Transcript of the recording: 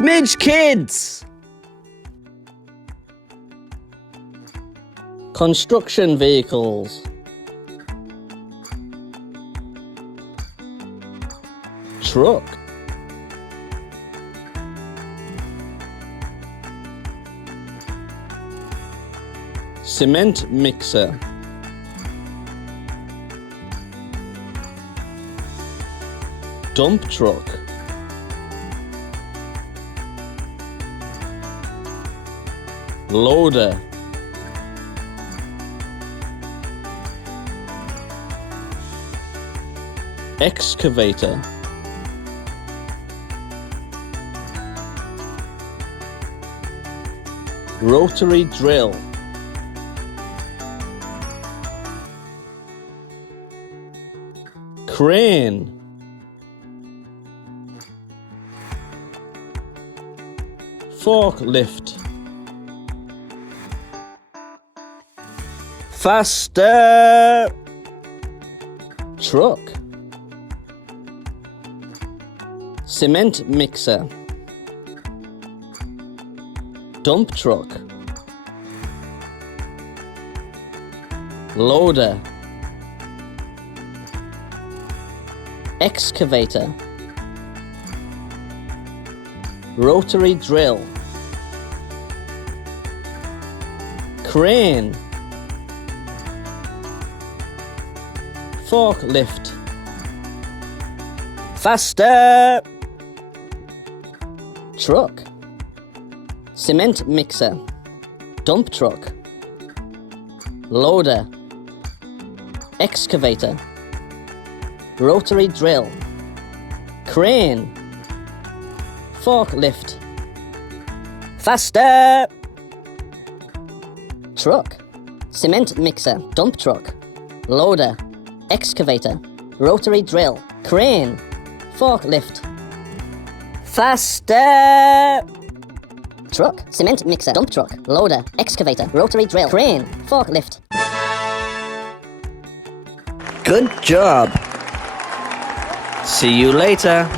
Smidge kids! Construction vehicles. Truck. Cement mixer. Dump truck. Loader. Excavator. Rotary drill. Crane. Forklift. Faster. Truck. Cement mixer. Dump truck. Loader. Excavator. Rotary drill. Crane. Forklift. Faster. Truck. Cement mixer. Dump truck. Loader. Excavator. Rotary drill. Crane. Forklift. Faster. Truck. Cement mixer. Dump truck. Loader. Excavator. Rotary drill. Crane. Forklift. Faster. Truck. Cement mixer. Dump truck. Loader. Excavator. Rotary drill. Crane. Forklift. Good job. See you later.